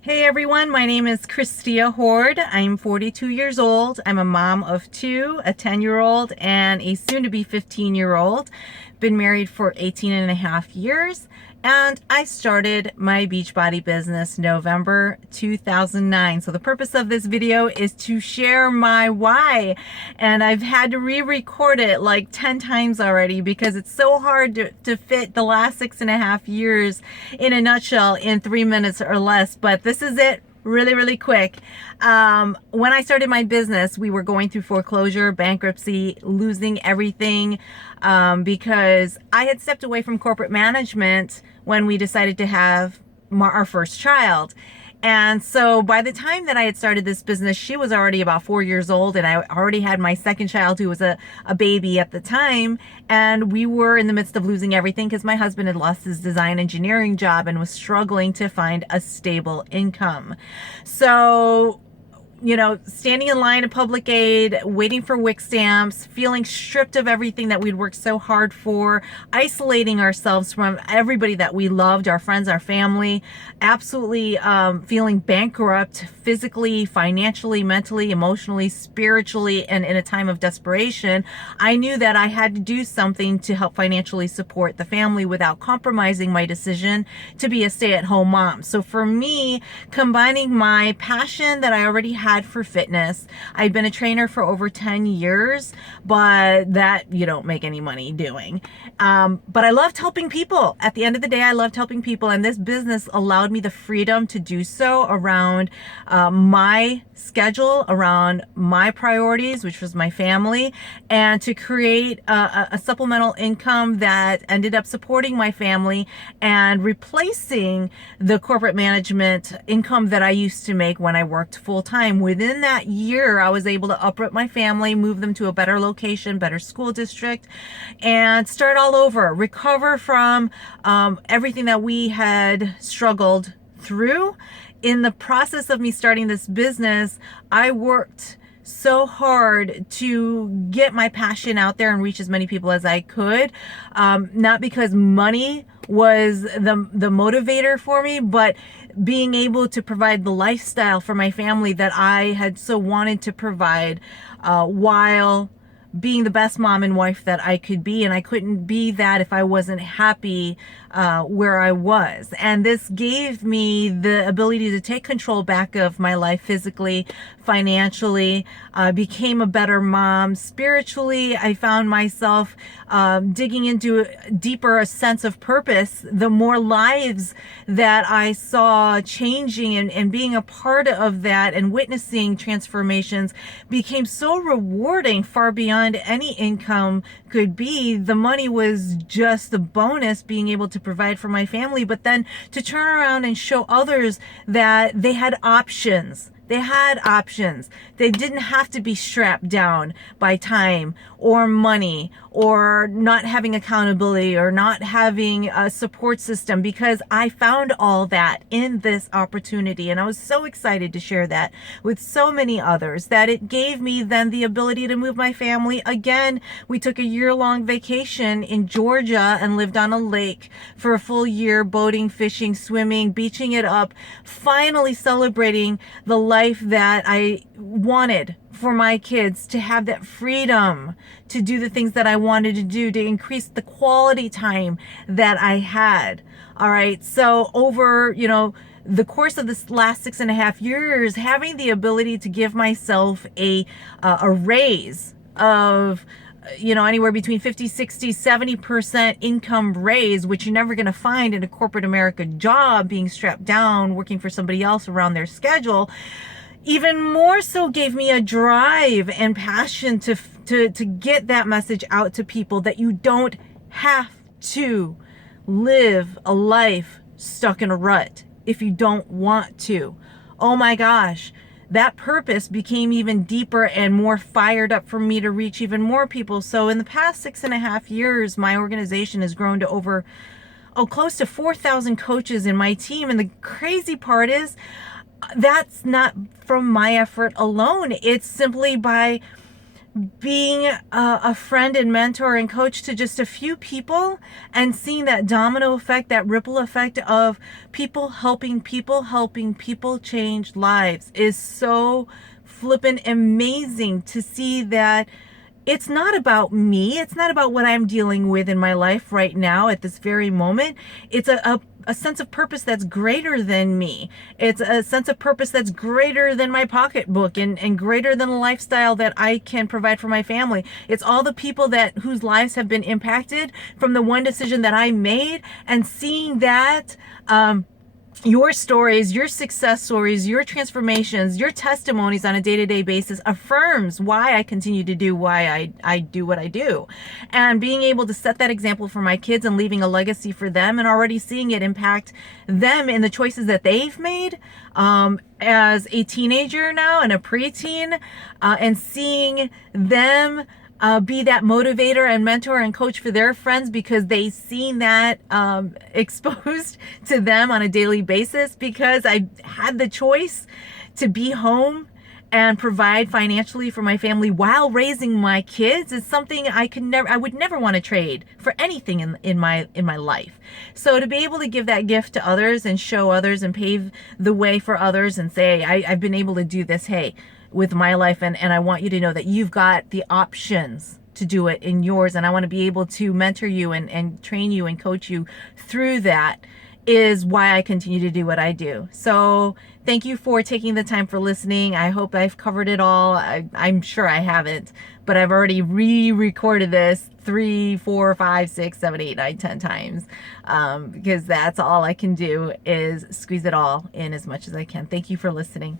Hey everyone, my name is Christia Horde. I'm 42 years old. I'm a mom of two, a 10-year-old and a soon-to-be 15-year-old. Been married for 18 and a half years, and I started my Beachbody business November 2009. So the purpose of this video is to share my why, and I've had to re-record it like 10 times already because it's so hard to fit the last 6.5 years in a nutshell in 3 minutes or less, but this is it really quick. When I started my business, we were going through foreclosure, bankruptcy, losing everything, because I had stepped away from corporate management when we decided to have our first child. And so by the time that I had started this business, she was already about 4 years old, and I already had my second child, who was a baby at the time. And we were in the midst of losing everything because my husband had lost his design engineering job and was struggling to find a stable income. So, standing in line at public aid, waiting for WIC stamps, feeling stripped of everything that we'd worked so hard for, isolating ourselves from everybody that we loved, our friends, our family, absolutely feeling bankrupt physically, financially, mentally, emotionally, spiritually, and in a time of desperation. I knew that I had to do something to help financially support the family without compromising my decision to be a stay-at-home mom. So for me, combining my passion that I already had for fitness. I've been a trainer for over 10 years, but that you don't make any money doing. But I loved helping people. At the end of the day, I loved helping people, and this business allowed me the freedom to do so around my schedule, around my priorities, which was my family, and to create a supplemental income that ended up supporting my family and replacing the corporate management income that I used to make when I worked full-time. Within that year, I was able to uproot my family, move them to a better location, better school district, and start all over, recover from everything that we had struggled through. In the process of me starting this business, I worked so hard to get my passion out there and reach as many people as I could. Not because money was the motivator for me, but being able to provide the lifestyle for my family that I had so wanted to provide, while being the best mom and wife that I could be. And I couldn't be that if I wasn't happy where I was. And this gave me the ability to take control back of my life physically, financially, became a better mom. Spiritually, I found myself digging into a sense of purpose. The more lives that I saw changing and being a part of that and witnessing transformations became so rewarding, far beyond any income could be. The money was just the bonus, being able to provide for my family, but then to turn around and show others that they had options. They had options. They didn't have to be strapped down by time or money or not having accountability or not having a support system, because I found all that in this opportunity. And I was so excited to share that with so many others that it gave me then the ability to move my family. Again, we took a year-long vacation in Georgia and lived on a lake for a full year, boating, fishing, swimming, beaching it up, finally celebrating the life that I wanted for my kids, to have that freedom to do the things that I wanted to do, to increase the quality time that I had. All right. So over, the course of this last 6.5 years, having the ability to give myself a raise of, anywhere between 50, 60, 70% income raise, which you're never going to find in a corporate America job, being strapped down, working for somebody else around their schedule, even more so gave me a drive and passion to get that message out to people, that you don't have to live a life stuck in a rut if you don't want to. Oh my gosh. That purpose became even deeper and more fired up for me to reach even more people. So in the past 6.5 years, my organization has grown to over, close to 4,000 coaches in my team. And the crazy part is, that's not from my effort alone. It's simply by being a friend and mentor and coach to just a few people, and seeing that domino effect, that ripple effect of people helping people change lives is so flippin' amazing to see that it's not about me. It's not about what I'm dealing with in my life right now at this very moment. It's a sense of purpose that's greater than me. It's a sense of purpose that's greater than my pocketbook and greater than the lifestyle that I can provide for my family. It's all the people that whose lives have been impacted from the one decision that I made, and seeing that your stories, your success stories, your transformations, your testimonies on a day-to-day basis affirms why I continue to do why I do what I do. And being able to set that example for my kids and leaving a legacy for them, and already seeing it impact them in the choices that they've made as a teenager now and a preteen, and seeing them be that motivator and mentor and coach for their friends, because they've seen that exposed to them on a daily basis, because I had the choice to be home and provide financially for my family while raising my kids is something I would never want to trade for anything in my life. So to be able to give that gift to others and show others and pave the way for others and say, I've been able to do this, hey, with my life, and I want you to know that you've got the options to do it in yours, and I want to be able to mentor you and train you and coach you through that, is why I continue to do what I do. So thank you for taking the time for listening. I hope I've covered it all. I'm sure I haven't, but I've already re-recorded this 3, 4, 5, 6, 7, 8, 9, 10 times, because that's all I can do is squeeze it all in as much as I can. Thank you for listening.